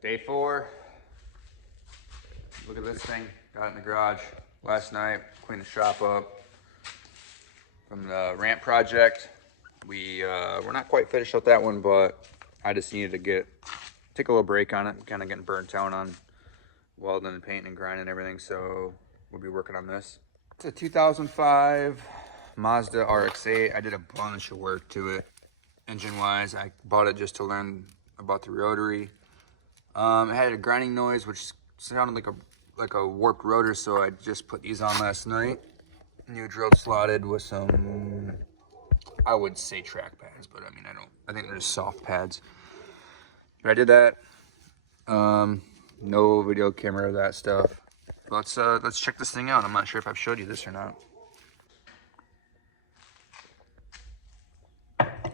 Day 4. Look at this thing. Got it in the garage last night. Cleaned the shop up from the ramp project. We're not quite finished with that one, but I just needed to take a little break on it. I'm kind of getting burnt out on welding and painting and grinding and everything, so we'll be working on this. It's a 2005 Mazda RX8. I did a bunch of work to it engine-wise. I bought it just to learn about the rotary. It had a grinding noise, which sounded like a warped rotor, so I just put these on last night. New drilled slotted with some, I would say track pads, but I mean, I think they're just soft pads. But I did that. No video camera of that stuff. Let's check this thing out. I'm not sure if I've showed you this or not.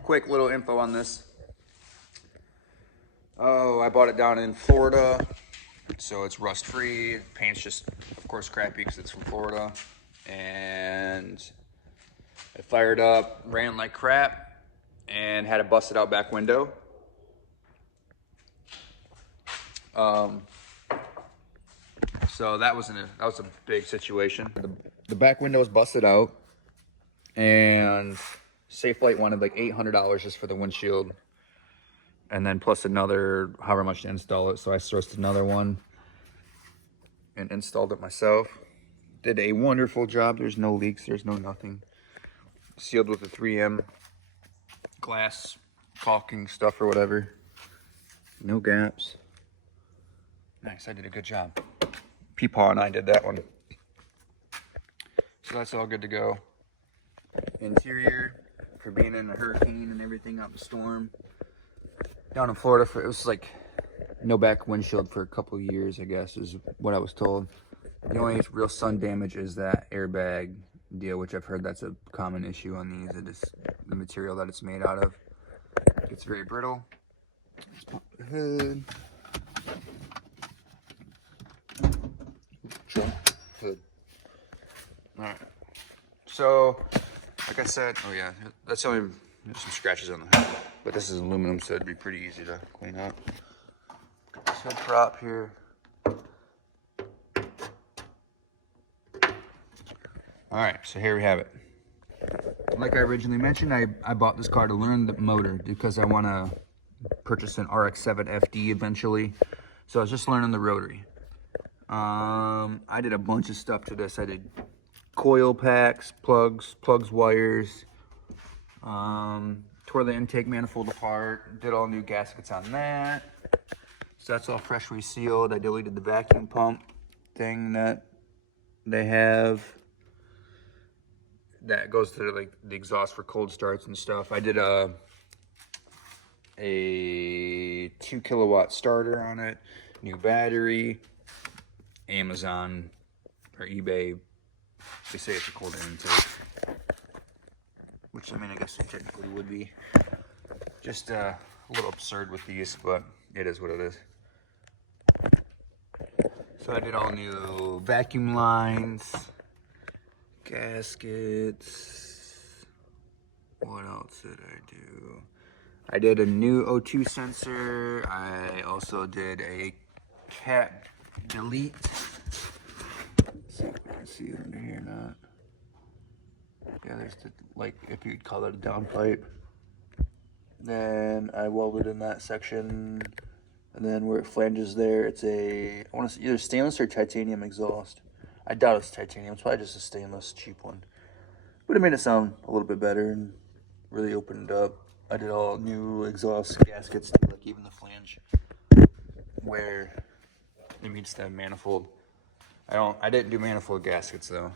Quick little info on this. Oh, I bought it down in Florida, so it's rust free. Paint's just, of course, crappy because it's from Florida. And I fired up, ran like crap, and had a busted out back window. So that was a big situation. The back window was busted out, and Safelite wanted like $800 just for the windshield, and then plus another however much to install it. So I sourced another one and installed it myself. Did a wonderful job. There's no leaks. There's no nothing. Sealed with a 3M glass caulking stuff or whatever. No gaps. Nice. I did a good job. Peepaw and I did that one. So that's all good to go. Interior, for being in a hurricane and everything out the storm. Down in Florida, it was like no back windshield for a couple of years, I guess, is what I was told. The only real sun damage is that airbag deal, which I've heard that's a common issue on these. It is the material that it's made out of. It's very brittle. Let's pop the hood. Hood. Alright. So, like I said, oh yeah, that's only, there's some scratches on the hood. But this is aluminum, so it'd be pretty easy to clean up. Got this hood prop here. Alright, so here we have it. Like I originally mentioned, I bought this car to learn the motor because I want to purchase an RX8 FD eventually. So I was just learning the rotary. I did a bunch of stuff to this. I did coil packs, plugs, wires, tore the intake manifold apart, did all new gaskets on that. So that's all fresh resealed. I deleted the vacuum pump thing that they have. That goes to like the exhaust for cold starts and stuff. I did a 2 kilowatt starter on it, new battery, Amazon or eBay. They say it's a cold air intake, which I mean, I guess it technically would be. Just a little absurd with these, but it is what it is. So I did all new vacuum lines, gaskets. What else did I do? I did a new O2 sensor. I also did a cat delete. Let's see if I can see it under here or not. Yeah, there's the, like, if you'd call it a downpipe. Then I welded in that section, and then where it flanges there, it's a, I want to say either stainless or titanium exhaust. I doubt it's titanium. It's probably just a stainless cheap one, but it made it sound a little bit better and really opened up. I did all new exhaust gaskets too, like even the flange where it meets the manifold. I didn't do manifold gaskets though.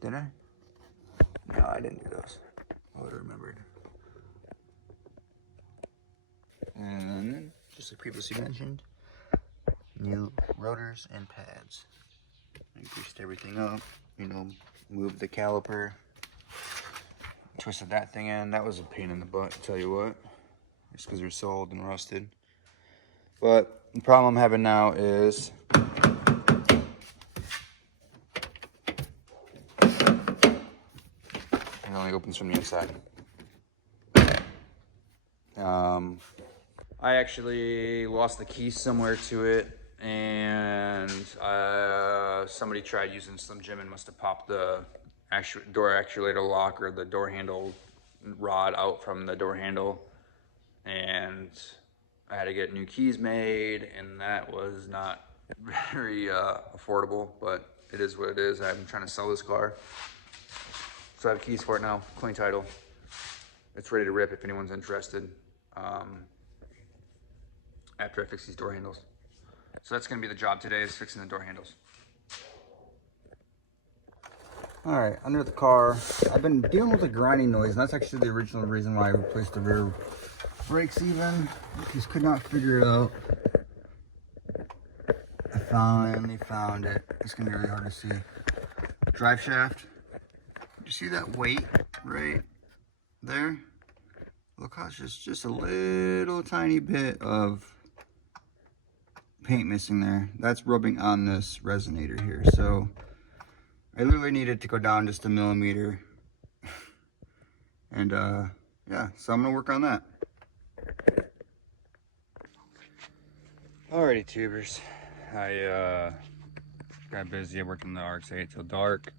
Did I? No, I didn't do those. I would have remembered. And just like previously mentioned, new rotors and pads. I greased everything up, you know, moved the caliper, twisted that thing in. That was a pain in the butt, to tell you what, just because they're so old and rusted. But the problem I'm having now is it only opens from the inside. I actually lost the keys somewhere to it, and somebody tried using Slim Jim and must have popped the door actuator lock or the door handle rod out from the door handle, and I had to get new keys made, and that was not very affordable, but it is what it is. I'm trying to sell this car, so I have keys for it now, clean title. It's ready to rip if anyone's interested. After I fix these door handles. So that's gonna be the job today, is fixing the door handles. All right, under the car, I've been dealing with a grinding noise, and that's actually the original reason why I replaced the rear brakes even. Just could not figure it out. I finally found it. It's gonna be really hard to see. Drive shaft. You see that weight right there? Look how it's just a little tiny bit of paint missing there. That's rubbing on this resonator here. So I literally needed to go down just a millimeter. And yeah, so I'm gonna work on that. Alrighty, tubers. I got busy. I worked on the RX8 till dark.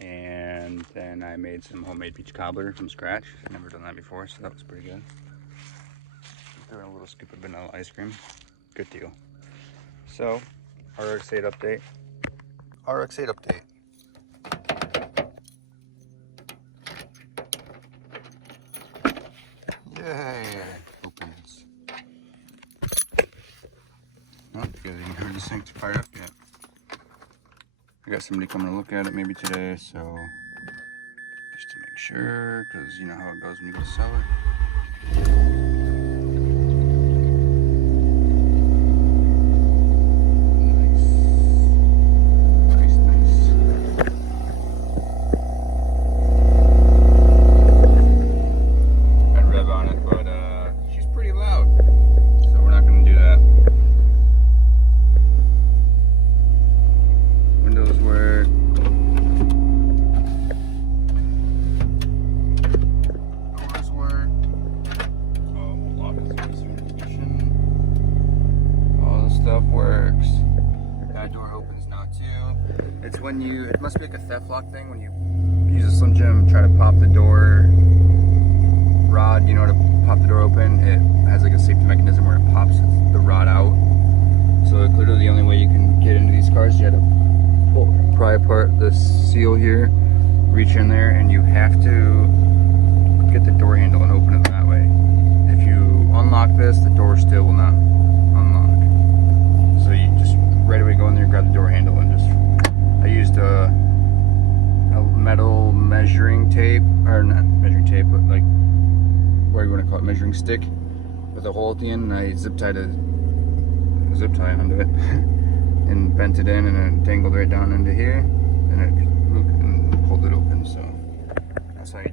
And then I made some homemade peach cobbler from scratch. I've never done that before, so that was pretty good. Threw in a little scoop of vanilla ice cream. Good deal. So, RX8 update. RX8 update. Yay! Opens. Oh, you guys even heard this thing fired up yet. I got somebody coming to look at it maybe today, so just to make sure, because you know how it goes when you go to sell it. It must be like a theft lock thing when you use a Slim Jim, try to pop the door rod, you know, to pop the door open. It has like a safety mechanism where it pops the rod out. So literally the only way you can get into these cars, you have to pry apart the seal here, reach in there, and you have to get the door handle and open it that way. If you unlock this, the door still will not unlock. So you just right away go in there, grab the door handle, and just I used a metal measuring tape, or not measuring tape, but like, what do you want to call it, measuring stick with a hole at the end, and I zip tied a zip tie onto it and bent it in, and then dangled right down into here, and it and pulled it open. So that's how you